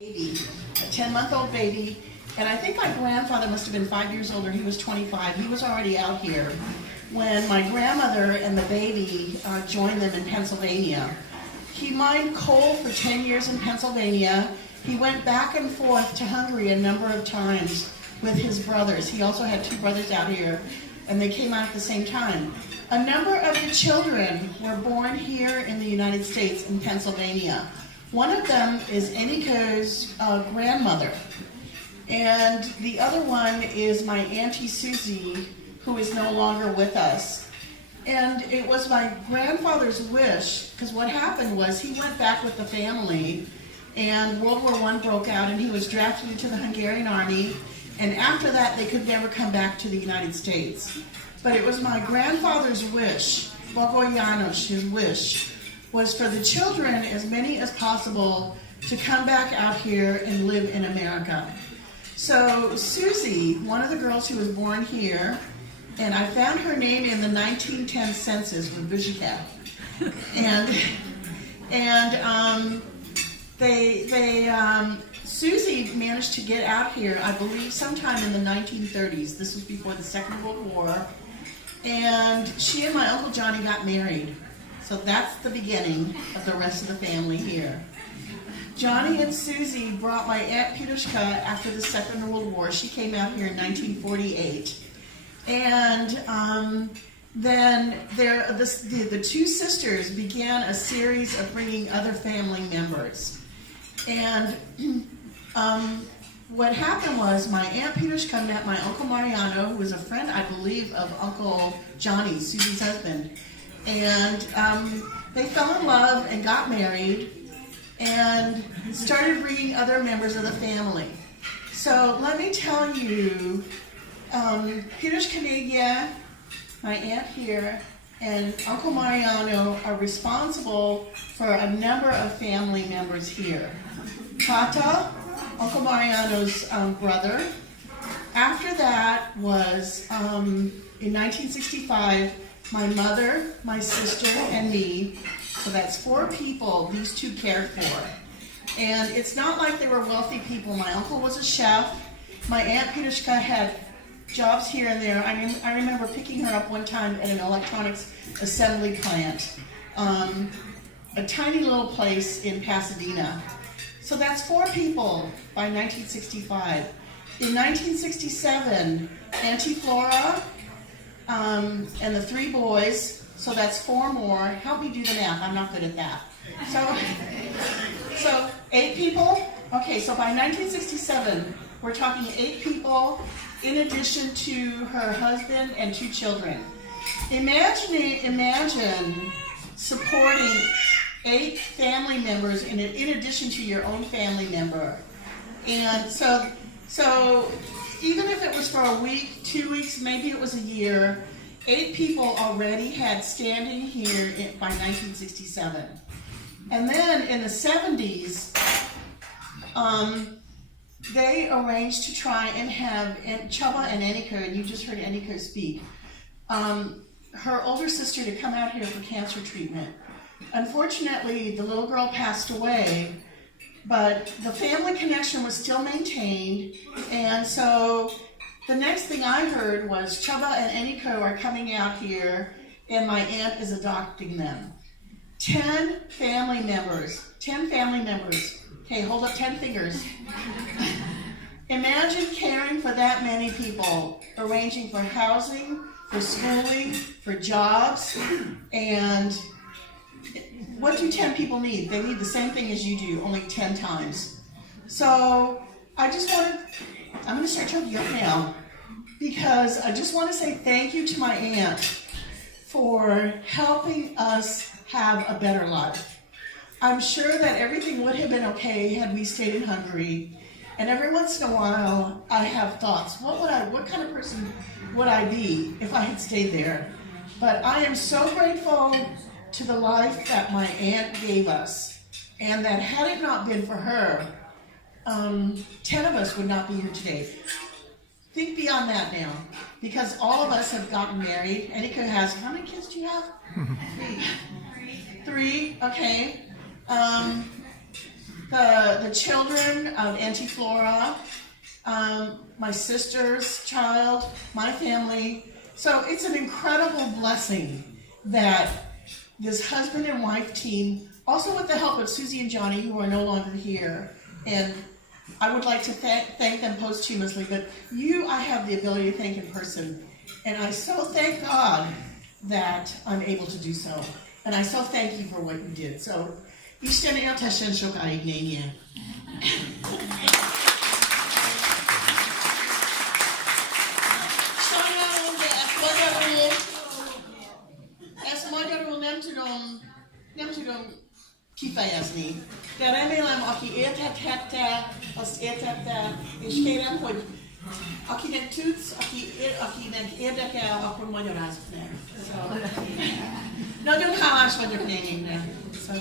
Baby, a 10-month-old baby, and I think my grandfather must have been 5 years older. He was 25. He was already out here when my grandmother and the baby joined them in Pennsylvania. He mined coal for 10 years in Pennsylvania. He went back and forth to Hungary a number of times with his brothers. He also had two brothers out here, and they came out at the same time. A number of the children were born here in the United States in Pennsylvania. One of them is Eniko's grandmother, and the other one is my Auntie Susie, who is no longer with us. And it was my grandfather's wish, because what happened was he went back with the family, and World War I broke out, and he was drafted into the Hungarian army, and after that they could never come back to the United States. But it was my grandfather's wish, Bogo János, his wish, was for the children, as many as possible, to come back out here and live in America. So Susie, one of the girls who was born here, and I found her name in the 1910 census with Bishika. Susie managed to get out here, I believe, sometime in the 1930s. This was before the Second World War. And she and my Uncle Johnny got married. So that's the beginning of the rest of the family here. Johnny and Susie brought my Aunt Petushka after the Second World War. She came out here in 1948. And then the two sisters began a series of bringing other family members. And what happened was my Aunt Petushka met my Uncle Mariano, who was a friend, I believe, of Uncle Johnny, Susie's husband. And they fell in love and got married and started bringing other members of the family. So let me tell you, Petushka Nagia, my aunt here, and Uncle Mariano are responsible for a number of family members here. Tata, Uncle Mariano's brother. After that was, in 1965, my mother, my sister, and me. So that's 4 people these two cared for. And it's not like they were wealthy people. My uncle was a chef. My Aunt Petushka had jobs here and there. I remember picking her up one time at an electronics assembly plant, a tiny little place in Pasadena. So that's 4 people by 1965. In 1967, Auntie Flora, and the 3 boys, so that's 4 more. Help me do the math, I'm not good at that. So 8 people? Okay, so by 1967, we're talking 8 people in addition to her husband and 2 children. Imagine supporting 8 family members in addition to your own family member. And so even if it was for a week, 2 weeks, maybe it was a year, 8 people already had standing here by 1967. And then in the 70s, they arranged to try and have Chubba and Eniko, and you just heard Eniko speak, her older sister to come out here for cancer treatment. Unfortunately, the little girl passed away, but the family connection was still maintained, and so the next thing I heard was Chubba and Eniko are coming out here, and my aunt is adopting them. 10 family members. Okay, hold up 10 fingers. Imagine caring for that many people, arranging for housing, for schooling, for jobs, and what do 10 people need? They need the same thing as you do, only 10 times. So I'm going to start choking up now, because I just want to say thank you to my aunt for helping us have a better life. I'm sure that everything would have been okay had we stayed in Hungary. And every once in a while, I have thoughts. What kind of person would I be if I had stayed there? But I am so grateful to the life that my aunt gave us, and that had it not been for her, 10 of us would not be here today. Think beyond that now, because all of us have gotten married. Eniko has, how many kids do you have? 3. 3, okay. the children of Auntie Flora, my sister's child, my family. So it's an incredible blessing that this husband and wife team, also with the help of Susie and Johnny, who are no longer here, and I would like to thank them posthumously, but you I have the ability to thank in person. And I so thank God that I'm able to do so. And I so thank you for what you did. So, Ishten el tashen shokai nenia. Kifayasni. Der remelem aki etetta, as etetta, és kérem, hogy akinek tudsz, akinek érdekel, akkor magyarázzuk meg. So, nagyon hálás vagyok néninek. So,